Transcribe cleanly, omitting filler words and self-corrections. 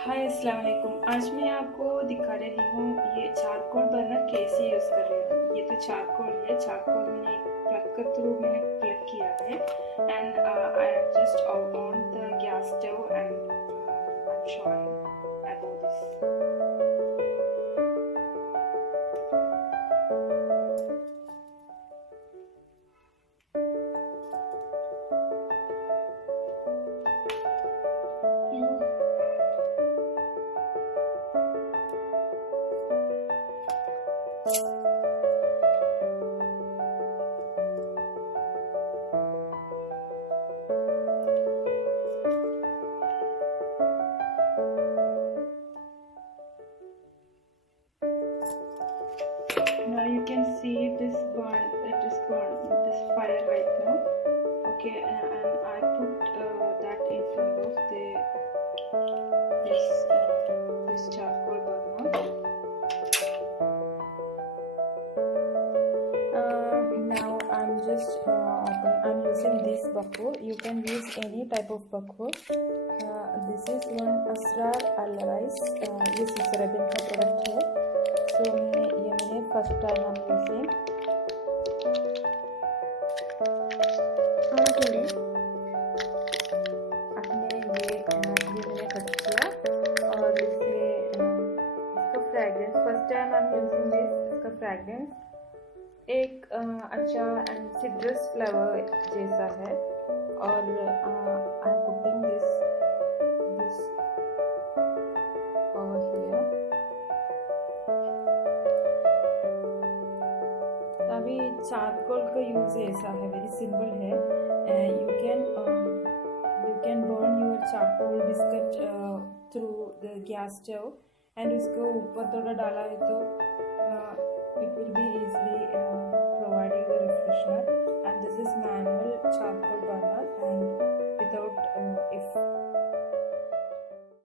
हाय अस्सलाम वालेकुम। आज मैं आपको दिखा रही हूँ ये चारकोल बर्नर कैसे यूज़ कर रही हूँ। ये तो चारकोल है। चारकोल मैंने प्लग के थ्रू मैंने प्लग किया है and I have just on the gas stove and I am showing about this. Now you can see it is burned. It is burned. This fire right now. Okay, and I put that in front of this charcoal burner. Now I'm just I'm using this buckle. You can use any type of buckle. This is one Asrar Al Rice. ये सिसराबिन का प्रोडक्ट है. So मैंने first time I'm using. थोड़ी अपने ये मैंने कट किया और इसे इसका fragrance first time I'm using this. इसका फ्रेगरेंस एक अच्छा एंड सिट्रस फ्लेवर जैसा है और I am putting this over here. अभी चारकोल का यूज ऐसा है, वेरी सिंपल है. You can burn your charcoal biscuit through the gas stove and उसको ऊपर थोड़ा डाला है तो it will be easily